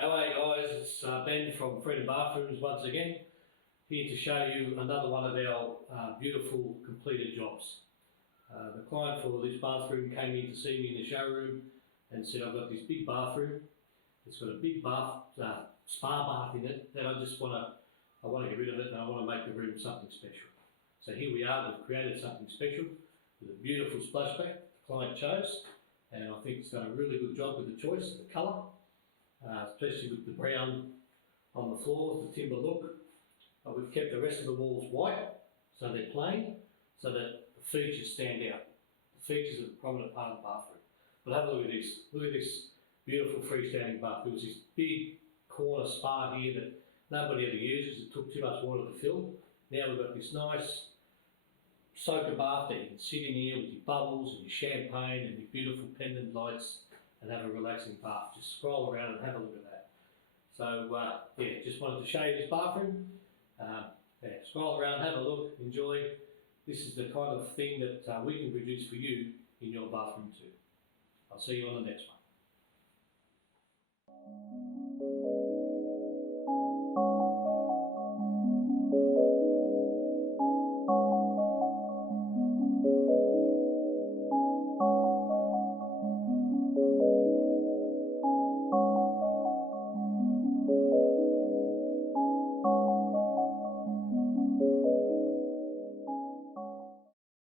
Hello guys, it's Ben from Freedom Bathrooms once again, here to show you another one of our beautiful completed jobs. The client for this bathroom came in to see me in the showroom and said, I've got this big bathroom, it's got a big spa bath in it that I want to get rid of it and I want to make the room something special. So here we are, we've created something special with a beautiful splashback the client chose, and I think it's done a really good job with the choice of the colour. Especially with the brown on the floor, the timber look. We've kept the rest of the walls white, so they're plain, so that the features stand out. The features are the prominent part of the bathroom. But have a look at this. Look at this beautiful freestanding bath. There was this big corner spa here that nobody ever used because it took too much water to fill. Now we've got this nice soaker bath that you can sit in here with your bubbles and your champagne and your beautiful pendant lights and have a relaxing bath. Just scroll around and have a look at that. So yeah, just wanted to show you this bathroom. Yeah, scroll around, have a look, enjoy. This is the kind of thing that we can produce for you in your bathroom too. I'll see you on the next one.